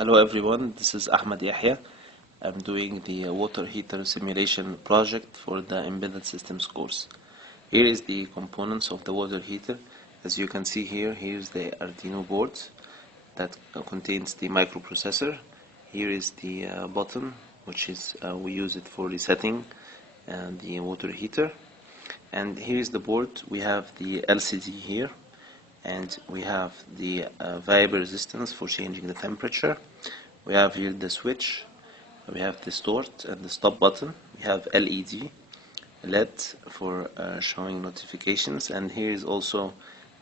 Hello everyone, this is Ahmed Yehia. I'm doing the water heater simulation project for the embedded systems course. Here is the components of the water heater. As you can see here, here's the Arduino board that contains the microprocessor. Here is the button, which is we use it for resetting the water heater. And here is the board. We have the LCD here, and we have the variable resistance for changing the temperature. We have here the switch. We have the start and the stop button. We have LED for showing notifications, and here is also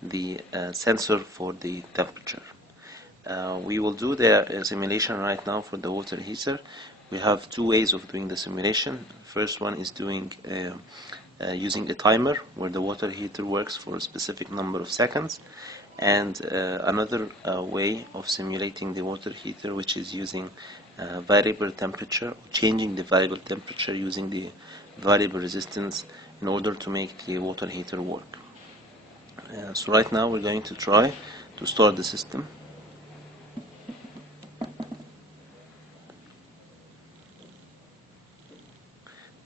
the sensor for the temperature. We will do the simulation right now for the water heater. We have two ways of doing the simulation. First one is doing using a timer where the water heater works for a specific number of seconds, and another way of simulating the water heater, which is using variable temperature, changing the variable temperature using the variable resistance in order to make the water heater work. So right now we're going to try to start the system.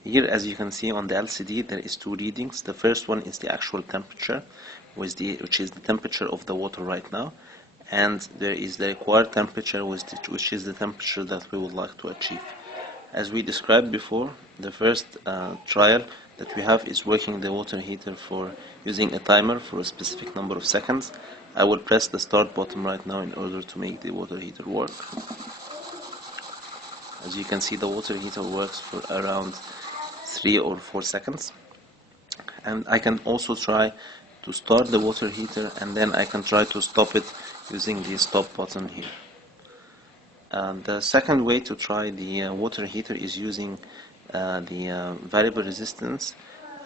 Here, as you can see on the LCD, there is two readings. The first one is the actual temperature, which is the temperature of the water right now, and there is the required temperature, which is the temperature that we would like to achieve. As we described before, the first trial that we have is working the water heater for using a timer for a specific number of seconds. I will press the start button right now in order to make the water heater work. As you can see, the water heater works for around 3 or 4 seconds, and I can also try to start the water heater, and then I can try to stop it using the stop button here. The second way to try the water heater is using the variable resistance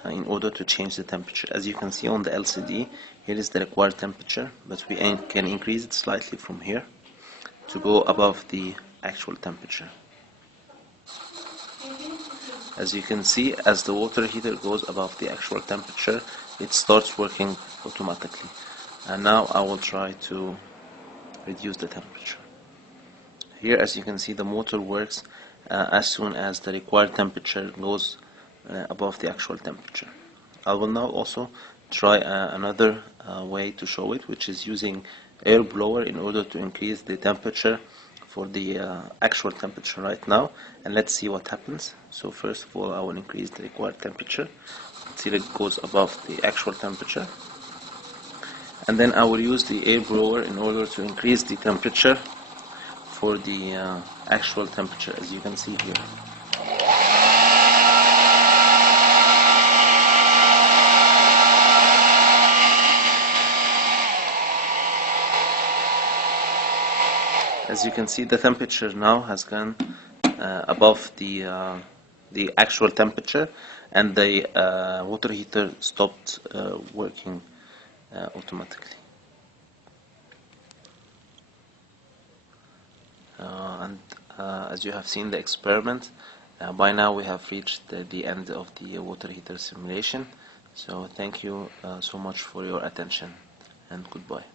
in order to change the temperature. As you can see on the LCD, here is the required temperature, but we can increase it slightly from here to go above the actual temperature. As you can see, as the water heater goes above the actual temperature, it starts working automatically. And now I will try to reduce the temperature. Here, as you can see, the motor works as soon as the required temperature goes above the actual temperature. I will now also try another way to show it, which is using air blower in order to increase the temperature for the actual temperature right now, and let's see what happens. So first of all, I will increase the required temperature until it goes above the actual temperature, and then I will use the air blower in order to increase the temperature for the actual temperature, as you can see here. As you can see, the temperature now has gone above the actual temperature, and the water heater stopped working automatically. As you have seen the experiment, by now we have reached the end of the water heater simulation. So thank you so much for your attention, and goodbye.